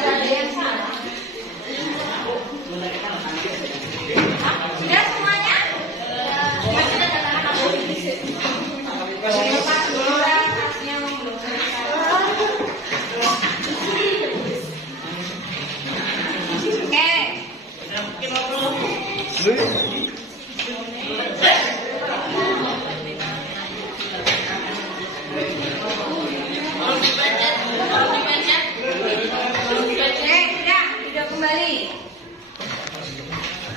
Ada yang salah? Sudah semuanya? Lepas dulu lah, tasnya belum selesai. Sudah kembali.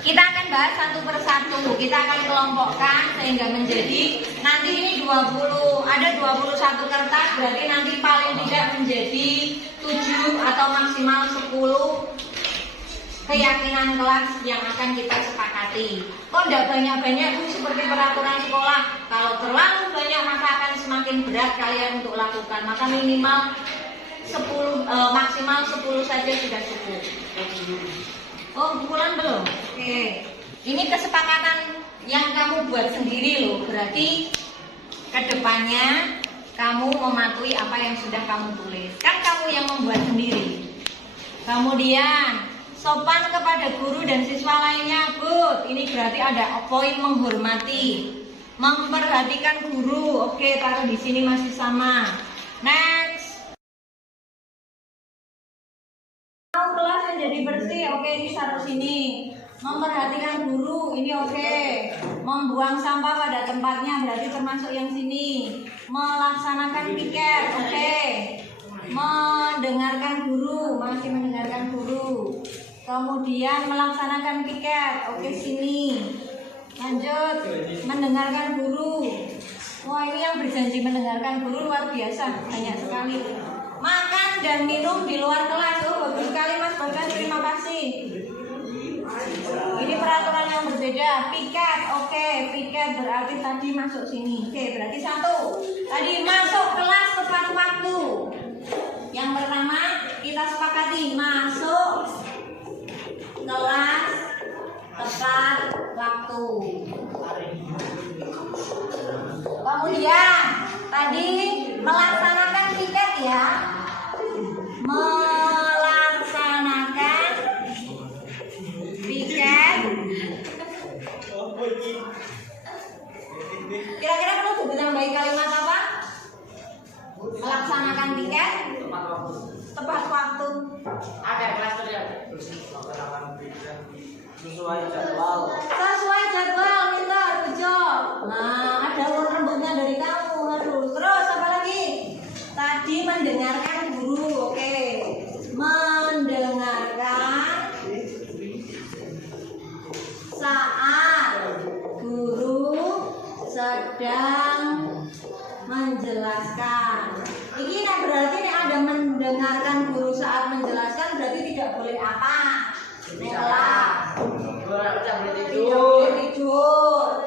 Kita akan bahas satu persatu. Kita akan kelompokkan sehingga menjadi nanti ini 20. Ada 21 kertas, berarti nanti paling tidak menjadi 7 atau maksimal 10 keyakinan kelas yang akan kita sepakati. Kok tidak banyak-banyak itu seperti peraturan sekolah. Kalau terlalu banyak maka akan semakin berat kalian untuk lakukan. Maka minimal 10, maksimal 10 saja sudah cukup. Oh, pulang belum? Oke. Ini kesepakatan yang kamu buat sendiri loh. Berarti kedepannya kamu mematuhi apa yang sudah kamu tulis. Kan kamu yang membuat sendiri. Kemudian sopan kepada guru dan siswa lainnya, good. Ini berarti ada poin menghormati, memperhatikan guru. Oke, taruh di sini masih sama. Next. Mau kelas yang jadi bersih, oke, ini taruh sini. Memperhatikan guru, ini oke. Membuang sampah pada tempatnya, berarti termasuk yang sini. Melaksanakan piket, oke. Mendengarkan guru, masih mendengarkan guru. Kemudian melaksanakan piket, oke, sini. Lanjut, mendengarkan guru. Wah, ini yang berjanji mendengarkan guru luar biasa, banyak sekali. Makan dan minum di luar kelas. Oh, bagus sekali Mas Bagas, terima kasih. Ini peraturan yang berbeda. Piket, oke, piket berarti tadi masuk sini. Oke, berarti 1. Tadi masuk kelas tepat waktu. Yang pertama kita sepakati masuk kelas tepat waktu. Kemudian tadi melaksanakan piket ya. Melaksanakan piket. Kira-kira perlu ditambahi kalimat apa? Melaksanakan piket tepat waktu. Ada kelas kerja. Sesuai jadwal. Sesuai jadwal, pintar, betul. Nah, ada rembuknya dari kamu. Aduh, terus apa lagi? Tadi mendengarkan guru, oke. Mendengarkan saat guru sedang menjelaskan. Ini berarti ada mendengarkan guru saat menjelaskan berarti tidak boleh apa? Ngelak. Tidak boleh tidur.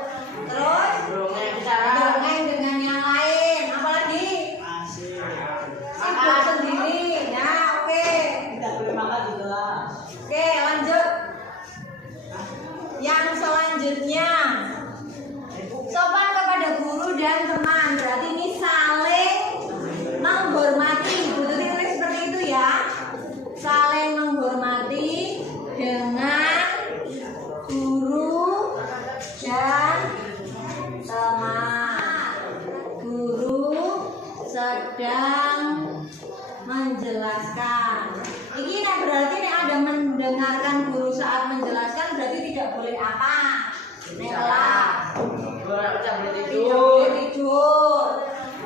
Terus dongeng dengan yang lain. Apalagi? Sibuk sendiri. Ya, oke. Tidak boleh makan di kelas. Oke, lanjut. Yang selanjutnya, sopan kepada guru dan teman. Berarti ini saling menghormati. Betul tulis seperti itu ya. Saling menghormati dengan guru dan teman. Guru sedang menjelaskan. Ini berarti ada mendengarkan guru saat menjelaskan berarti tidak boleh apa? Ngelak. Tidak boleh tidur.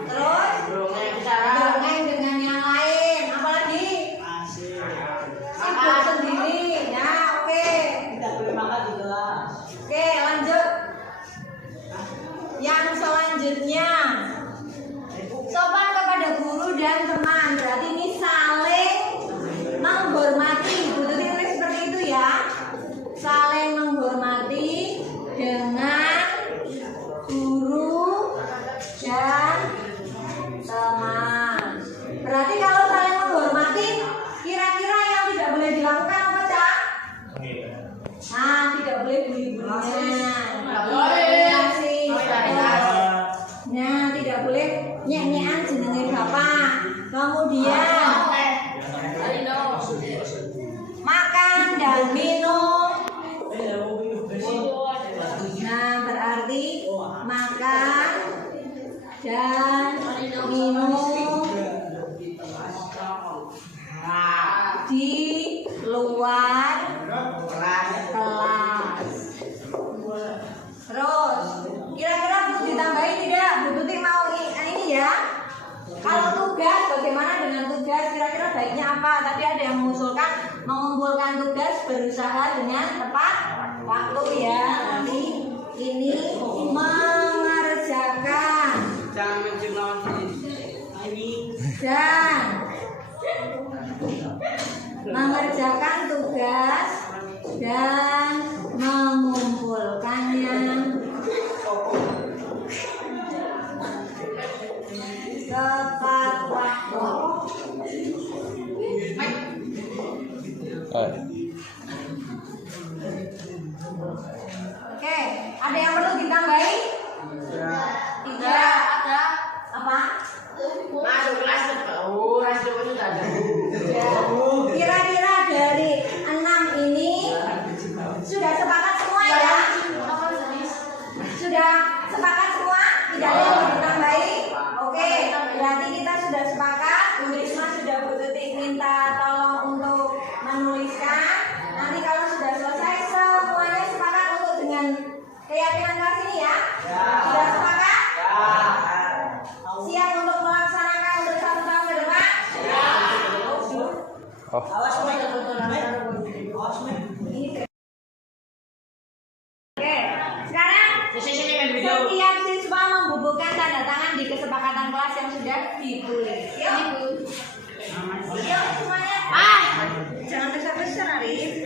Terus dongeng dengan yang lain. Apalagi? Sibuk sendiri. Ya, oke. Tidak boleh makan di kelas. Oke, lanjut. Yang selanjutnya, sopan kepada guru dan teman. Berarti ini saling menghormati. Betul tulis seperti itu ya. Saling menghormati dengan guru dan teman. Berarti kalau saling menghormati, kira-kira yang tidak boleh dilakukan apa, Cak? Nah, tidak boleh bully-bulian. Nah, tidak boleh nyek-nyekan jenenge bapak. Kemudian makan dan minum. Nah, berarti makan dan minum di luar kelas. Terus, kira-kira perlu ditambahin tidak? Bu Tuti mau ini ya. Kalau tugas, bagaimana dengan tugas? Kira-kira baiknya apa? Tadi ada yang mengusulkan mengumpulkan tugas berusaha dengan tepat waktu ya. Nanti ini mengerjakan Jangan mencium lawan dan mengerjakan tugas dan mengumpulkannya tepat waktu. Oke, ada yang perlu ditambahi? Tidak. Ada. Apa? masuk kelas rasio itu tidak ada. Kira-kira dari 6 ini sudah sepakat semua ya? Sudah sepakat semua? Tidak ada yang mau ditambahi? Oke, berarti kita sudah sepakat. Bu Risma sudah Bu Tuti minta tolong untuk menuliskan. Nanti kalau sudah selesai semuanya sepakat untuk dengan keyakinan kelas ini ya? Sudah sepakat? Siap untuk melaksanakan untuk 1 tahun ke depan? Awas Oke, sekarang setiap siswa membubuhkan tanda tangan di kesepakatan kelas yang sudah ditulis. Yuk, yuk semuanya. Jangan besar-besar, Arif.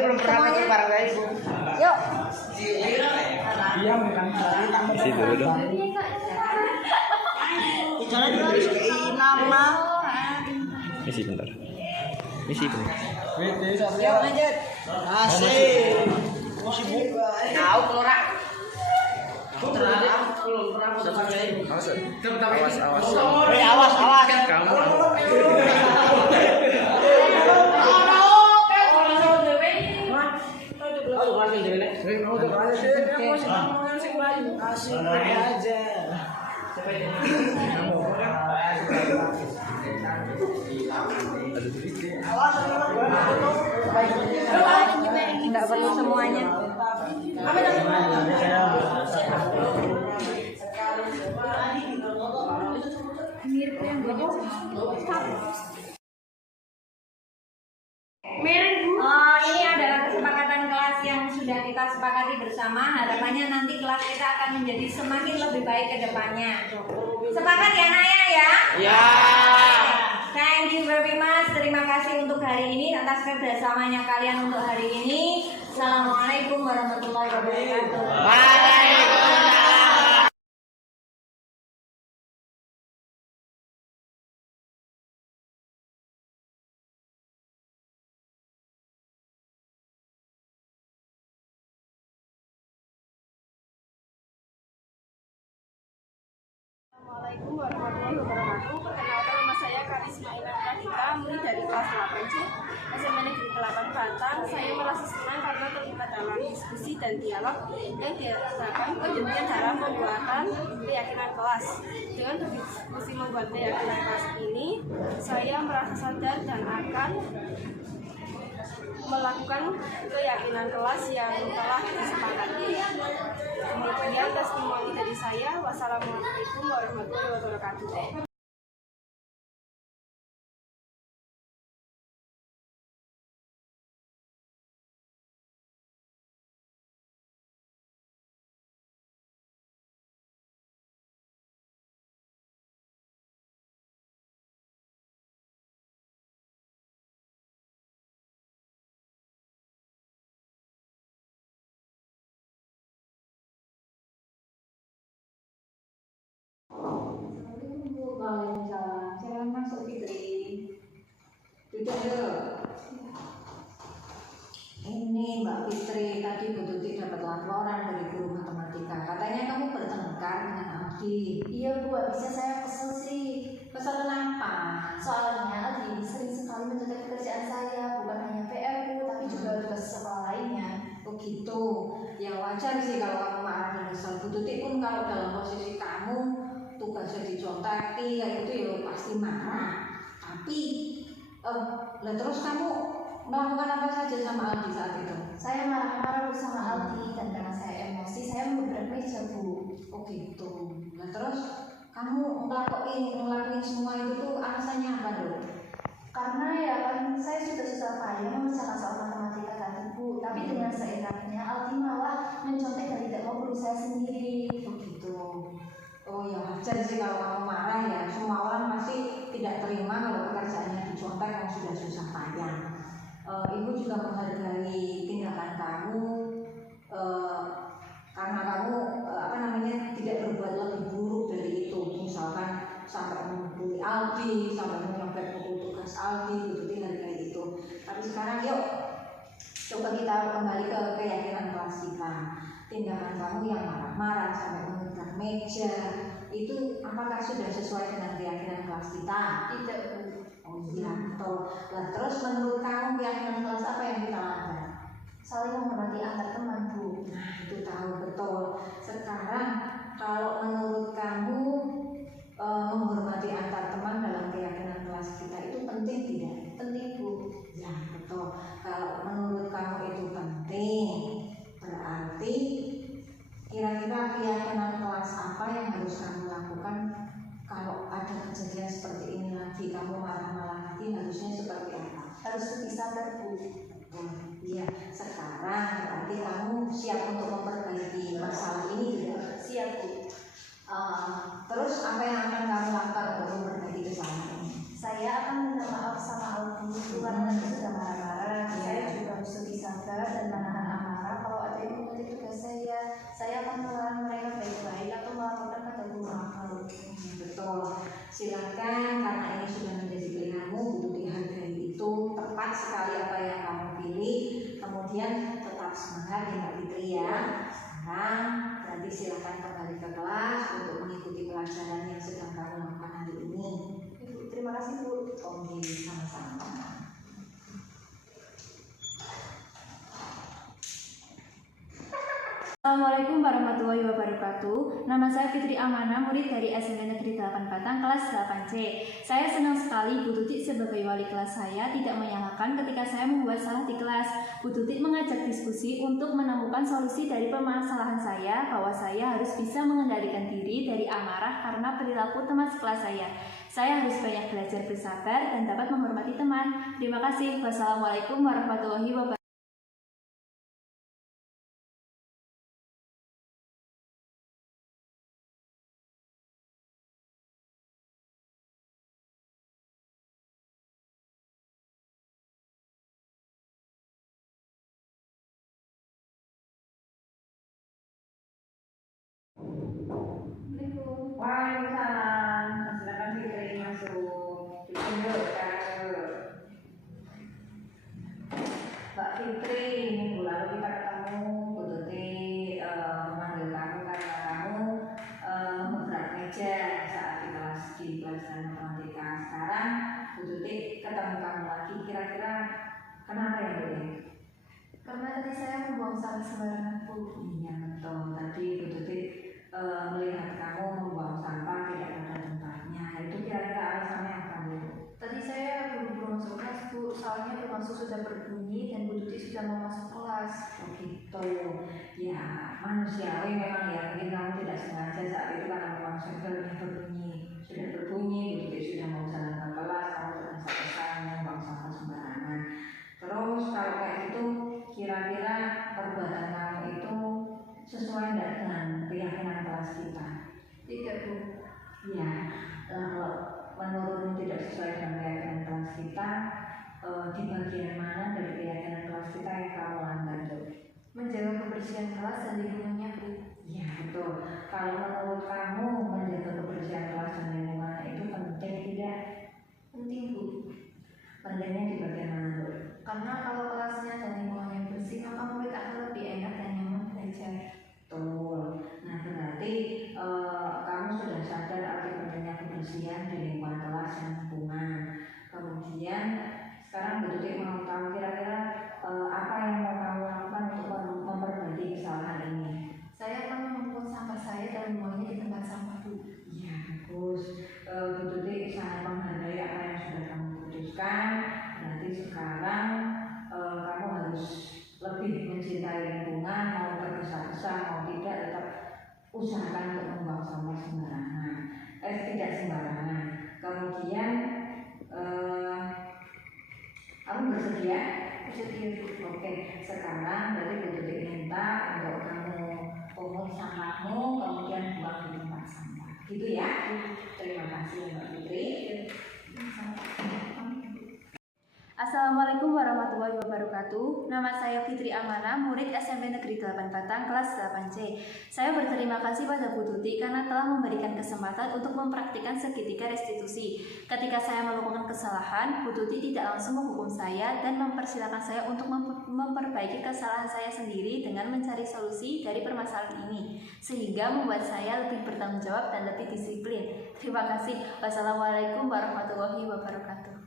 belum pernah nonton bareng guys. Yuk. Isi dulu dong. Jalan harus ke nama. Isi bentar. Isi bentar. Yuk lanjut. Asik. Sibuk. Tahu keluar. Belum pernah pakai. Awas. Awas. Kamu. Enggak perlu semuanya. Ini adalah kesepakatan kelas yang sudah kita sepakati bersama. Harapannya nanti kelas kita akan menjadi semakin lebih baik ke depannya. Sepakat ya Naya ya? Ya. Thank you very much. Terima kasih untuk hari ini atas kerjasamanya kalian untuk hari ini. Assalamualaikum warahmatullahi wabarakatuh. Waalaikumsalam. Assalamualaikum warahmatullahi wabarakatuh. Perkenalkan, nama saya Karisma Inam Radita, murid dari kelas 8C SMA Negeri 8 Batang. Saya merasa senang karena terlibat dalam diskusi dan dialog yang diadakan penelitian dalam pembuatan keyakinan kelas. Dengan berdiskusi membuat keyakinan kelas ini, saya merasa sadar dan akan melakukan keyakinan kelas yang telah disepakati. Demikian testimoni dari saya. Wassalamualaikum warahmatullahi wabarakatuh. Waalaikumsalam. Silakan masuk Fitri. Duduk dulu. Ini Mbak Fitri, tadi Bu Tuti dapat laporan dari guru matematika. Katanya kamu bertengkar dengan Aldi. Iya Bu, habisnya saya kesel sih. Kesal kenapa? Soalnya Aldi sering sekali mencontek pekerjaan saya, bukan hanya PR Bu, tapi juga tugas sekolah lainnya. Oh gitu. Ya wajar sih kalau kamu marah dan kesal. Bu Tuti pun kalau dalam posisi kamu tugasnya dicontaki kayak gitu ya pasti marah. Tapi lah terus kamu melakukan apa saja sama Aldi saat itu? Saya marah-marah bersama Aldi dan karena saya emosi, saya mengebrak meja Bu. Oh gitu. Nah terus kamu ngelakuin semua itu tuh alasannya apa dong? Karena ya kan saya sudah susah payah memecahkan soal matematika tadi Bu, tapi dengan seenaknya Aldi malah mencontek dan tidak mau guru saya sendiri. Oh gitu. Oh ya wajar sih kalau kamu marah ya. Semua orang pasti tidak terima kalau pekerjaannya dicontek yang sudah susah payah. Ibu juga menghargai tindakan kamu karena kamu tidak berbuat lebih buruk dari itu. Misalkan sampai membuli Aldi, sampai menyobek buku tugas Aldi, gitu kayak gitu. Tapi sekarang yuk coba kita kembali ke keyakinan kelas kita. Tindakan kamu yang marah-marah sampai mengebrak meja itu apakah sudah sesuai dengan keyakinan kelas kita? Tidak Bu. Oh iya, betul. Nah, terus menurut kamu keyakinan kelas apa yang kita langgar? Saling menghormati antar teman Bu. Nah, itu tahu betul. Sekarang kalau menurut kamu menghormati antar teman dalam keyakinan kelas kita itu penting tidak? Penting Bu. Ya, betul. Kalau menurut kamu itu penting, berarti kira-kira keyakinan kelas apa yang harus kamu lakukan kalau ada kejadian seperti ini lagi, kamu marah-marah lagi, harusnya seperti apa? Harus lebih sabar Bu. Iya, sekarang berarti kamu siap untuk memperbaiki masalah ini tidak? Siap Bu. Terus apa yang akan kamu lakukan untuk memperbaiki kesalahan ini? Saya akan minta maaf maaf sama Aldi itu karena tadi sudah marah-marah. Saya juga harus lebih sabar dan menahan amarah. Kalau ada yang mengikuti tugas saya akan melarang mereka baik-baik atau melaporkan pada guru akal. Betul. Silakan, karena ini sudah menjadi pilihanmu, butuh dihargai. Itu tepat sekali apa yang kamu pilih. Kemudian tetap semangat ya Mbak Fitri ya. Sekarang berarti silakan kembali ke kelas untuk mengikuti pelajaran yang sedang kamu lakukan hari ini. Ibu, terima kasih Bu. Oke, sama-sama. Assalamualaikum warahmatullahi wabarakatuh. Nama saya Fitri Amana, murid dari SMP Negeri 8 Batang, kelas 8C. Saya senang sekali Bu Tutik sebagai wali kelas saya tidak menyalahkan ketika saya membuat salah di kelas. Bu Tutik mengajak diskusi untuk menemukan solusi dari permasalahan saya, bahwa saya harus bisa mengendalikan diri dari amarah karena perilaku teman sekelas saya. Saya harus banyak belajar bersabar dan dapat menghormati teman. Terima kasih. Wassalamualaikum warahmatullahi wabarakatuh. Waalaikumsalam. Silakan Fitri masuk. Ditunjuk Mbak Fitri, minggu lalu kita ketemu. Bu Tuti memanggil kamu karena kamu memberat meja saat di pelajaran matematika. Sekarang Bu Tuti ketemu kamu lagi. Kira-kira kenapa ya Bu? Karena tadi saya membuang sampah sembarangan Bu. Iya betul. Tadi Bu Tuti melihat kamu membuang sampah tidak pada tempatnya. Itu kira-kira alasannya apa Bu? Tadi saya buru-buru masuk kelas Bu, soalnya bermaksud sudah berbunyi dan Bu Tuti sudah mau masuk kelas. Oh gitu. Ya manusiawi memang ya. Mungkin kamu tidak sengaja saat itu karena memang servernya berbunyi. Sudah berbunyi, Bu Tuti sudah mau jalan ke kelas, kamu tergesa-gesa membuang sampah sembarangan. Terus kalau kayak gitu, kira-kira perbuatan kamu itu sesuai tidak dengan keyakinan kelas kita? Tidak Bu. Ya, kalau menurutmu tidak sesuai dengan keyakinan kelas kita, di bagian mana dari keyakinan kelas kita yang kamu langgar tuh? Menjaga kebersihan kelas dan lingkungannya Bu. Ya betul. Kalau menurut kamu menjaga kebersihan kelas dan lingkungan itu penting tidak? Penting Bu. Pentingnya di bagian mana Bu? Karena kalau kelasnya dan lingkungannya bersih, maka murid akan lebih enak dan nyaman belajar. Betul. Nah berarti kamu sudah sadar arti pentingnya kebersihan di lingkungan kelas dan lingkungan. Kemudian sekarang Bu Tuti mau tahu kira-kira apa yang mau kamu lakukan untuk memperbaiki kesalahan ini? Saya akan mengumpulkan sampah saya dan membuangnya di tempat sampah Bu. Iya bagus. Bu Tuti sangat menghargai apa yang sudah kamu putuskan. Berarti sekarang kamu harus lebih mencintai lingkungan, mau tergesa-gesa mau tidak tetap usahakan untuk membuang sampah sembarangan. Tidak sembarangan. Kemudian kamu bersedia? Bersedia Bu. Oke, sekarang berarti Bu Tuti minta untuk kamu pungut sampahmu, kemudian buang di tempat sampah. Gitu ya? Terima kasih Mbak Fitri. Assalamualaikum warahmatullahi wabarakatuh. Nama saya Fitri Amana, murid SMP Negeri 8 Batang, kelas 8C. Saya berterima kasih pada Bu Tuti karena telah memberikan kesempatan untuk mempraktikkan segitiga restitusi. Ketika saya melakukan kesalahan, Bu Tuti tidak langsung menghukum saya dan mempersilahkan saya untuk memperbaiki kesalahan saya sendiri dengan mencari solusi dari permasalahan ini, sehingga membuat saya lebih bertanggung jawab dan lebih disiplin. Terima kasih. Wassalamualaikum warahmatullahi wabarakatuh.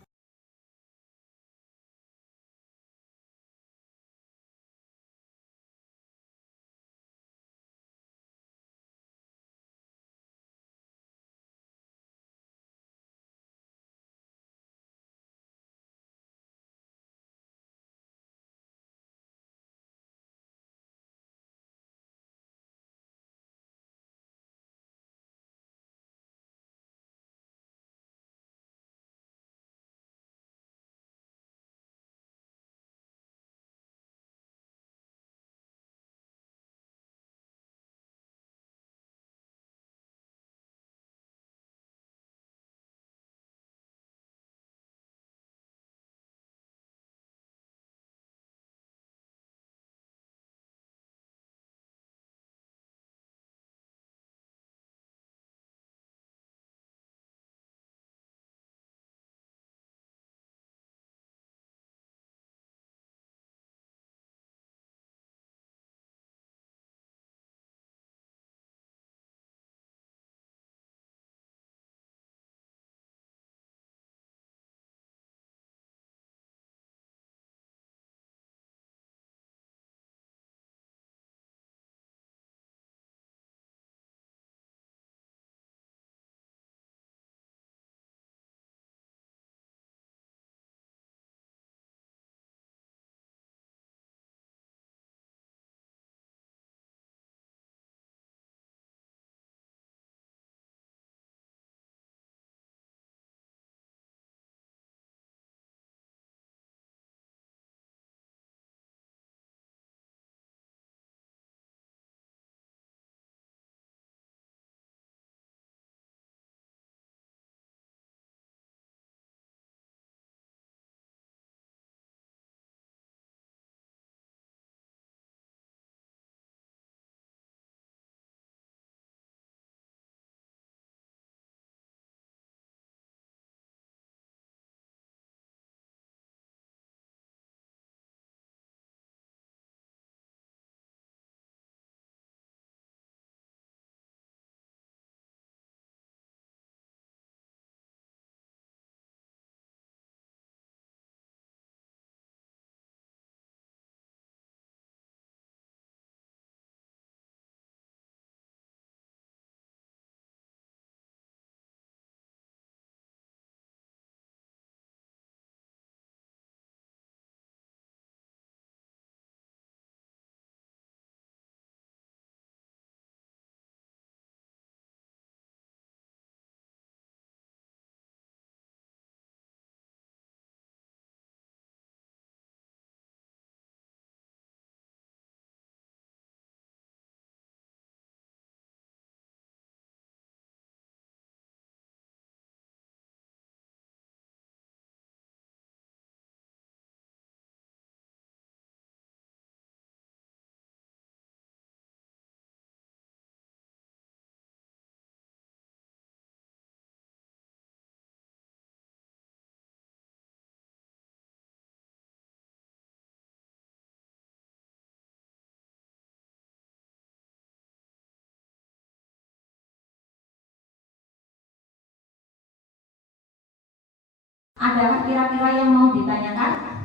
Adakah kira-kira yang mau ditanyakan?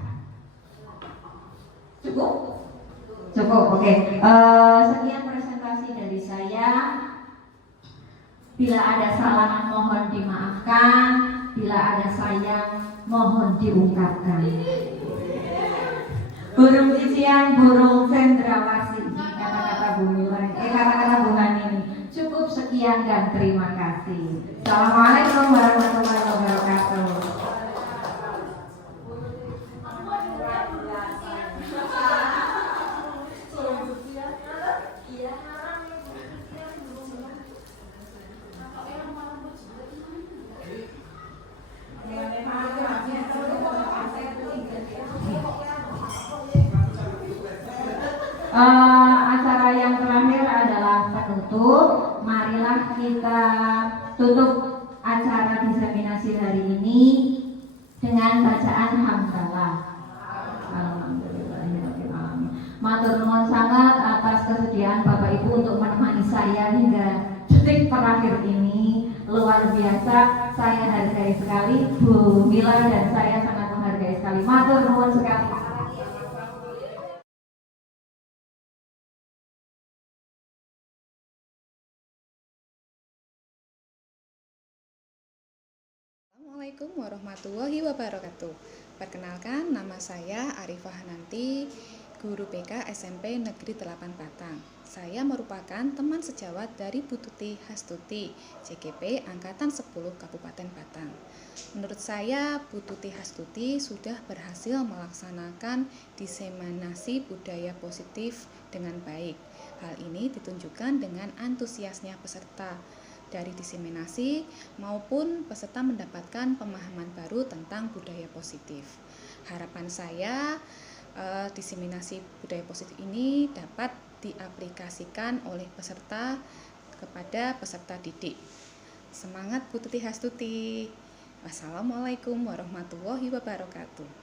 Cukup? Cukup, oke. Sekian presentasi dari saya. Bila ada salah mohon dimaafkan, bila ada sayang mohon diungkapkan. Burung titian, burung cendrawasih, kata-kata kata-kata Bu Hani. Cukup sekian dan terima kasih. Assalamualaikum warahmatullahi wabarakatuh. Acara yang terakhir adalah penutup. Marilah kita tutup acara diseminasi hari ini dengan bacaan hamdalah. Matur nuwun sangat atas kesediaan Bapak Ibu untuk menemani saya hingga detik terakhir ini. Luar biasa, saya hargai sekali Bu Mila dan saya sangat menghargai sekali. Matur nuwun sekali. Assalamualaikum warahmatullahi wabarakatuh. Perkenalkan, nama saya Arifah Hananti, guru BK SMP Negeri 8 Batang. Saya merupakan teman sejawat dari Bu Tuti Hastuti, JKP Angkatan 10 Kabupaten Batang. Menurut saya, Bu Tuti Hastuti sudah berhasil melaksanakan diseminasi budaya positif dengan baik. Hal ini ditunjukkan dengan antusiasnya peserta dari diseminasi maupun peserta mendapatkan pemahaman baru tentang budaya positif. Harapan saya diseminasi budaya positif ini dapat diaplikasikan oleh peserta kepada peserta didik. Semangat Bu Tuti Hastuti. Wassalamualaikum warahmatullahi wabarakatuh.